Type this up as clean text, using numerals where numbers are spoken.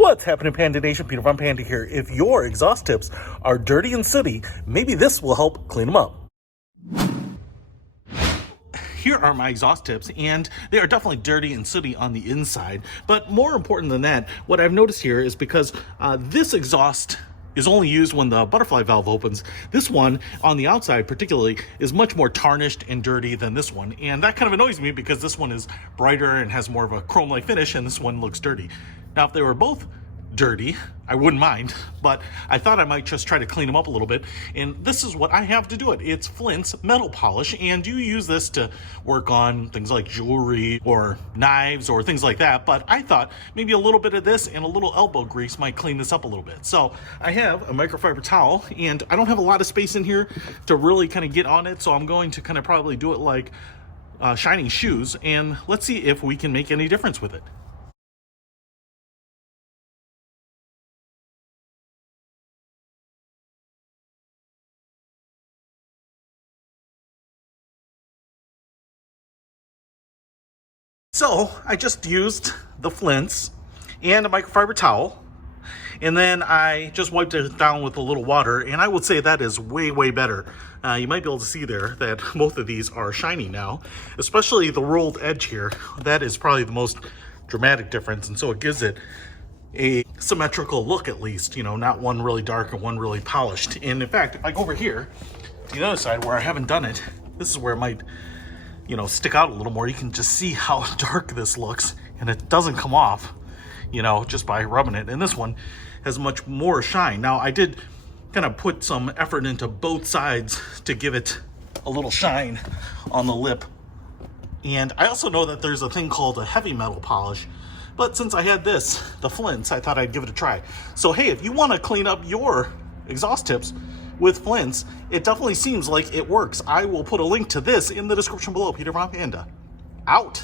What's happening, Panda Nation? Peter Von Panda here. If your exhaust tips are dirty and sooty, maybe this will help clean them up. Here are my exhaust tips, and they are definitely dirty and sooty on the inside. But more important than that, what I've noticed here is because this exhaust is only used when the butterfly valve opens. This one on the outside particularly is much more tarnished and dirty than this one, and that kind of annoys me because this one is brighter and has more of a chrome-like finish, and this one looks dirty. Now if they were both dirty, I wouldn't mind, but I thought I might just try to clean them up a little bit, and this is what I have to do it. It's Flint's metal polish, and you use this to work on things like jewelry or knives or things like that, but I thought maybe a little bit of this and a little elbow grease might clean this up a little bit. So I have a microfiber towel, and I don't have a lot of space in here to really kind of get on it, so I'm going to kind of probably do it like shining shoes, and let's see if we can make any difference with it. So I just used the Flint's and a microfiber towel, and then I just wiped it down with a little water, and I would say that is way better. You might be able to see there that both of these are shiny now, especially the rolled edge here. That is probably the most dramatic difference, and so it gives it a symmetrical look, at least, you know, not one really dark and one really polished. And in fact, if I go over here to the other side where I haven't done it, this is where it might, you know, stick out a little more. You can just see how dark this looks, and it doesn't come off, you know, just by rubbing it. And this one has much more shine. Now I did kind of put some effort into both sides to give it a little shine on the lip. And I also know that there's a thing called a heavy metal polish, but since I had this, the Flint's, I thought I'd give it a try. So hey, if you want to clean up your exhaust tips with Flint's, it definitely seems like it works. I will put a link to this in the description below. Peter Von Panda, out.